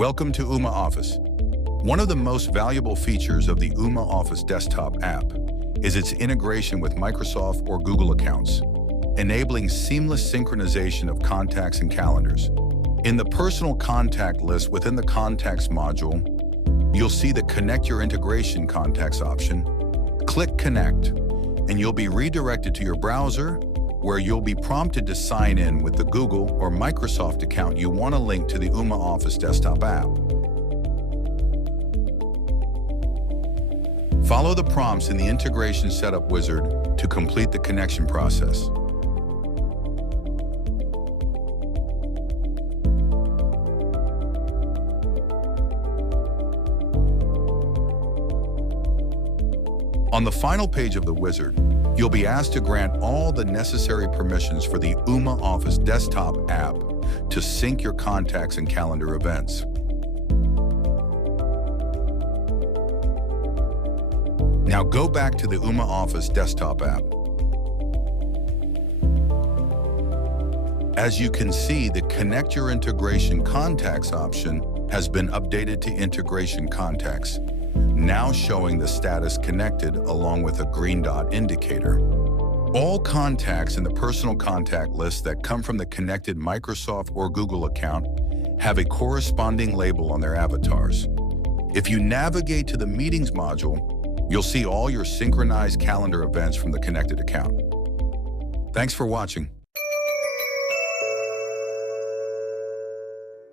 Welcome to Ooma Office. One of the most valuable features of the Ooma Office desktop app is its integration with Microsoft or Google accounts, enabling seamless synchronization of contacts and calendars. In the personal contact list within the Contacts module, you'll see the Connect Your Integration Contacts option. Click Connect, and you'll be redirected to your browser, where you'll be prompted to sign in with the Google or Microsoft account you want to link to the Ooma Office desktop app. Follow the prompts in the Integration Setup Wizard to complete the connection process. On the final page of the wizard, you'll be asked to grant all the necessary permissions for the Ooma Office desktop app to sync your contacts and calendar events. Now go back to the Ooma Office desktop app. As you can see, the Connect Your Integration Contacts option has been updated to Integration Contacts, now showing the status connected along with a green dot indicator. All contacts in the personal contact list that come from the connected Microsoft or Google account have a corresponding label on their avatars. If you navigate to the Meetings module, you'll see all your synchronized calendar events from the connected account. Thanks for watching.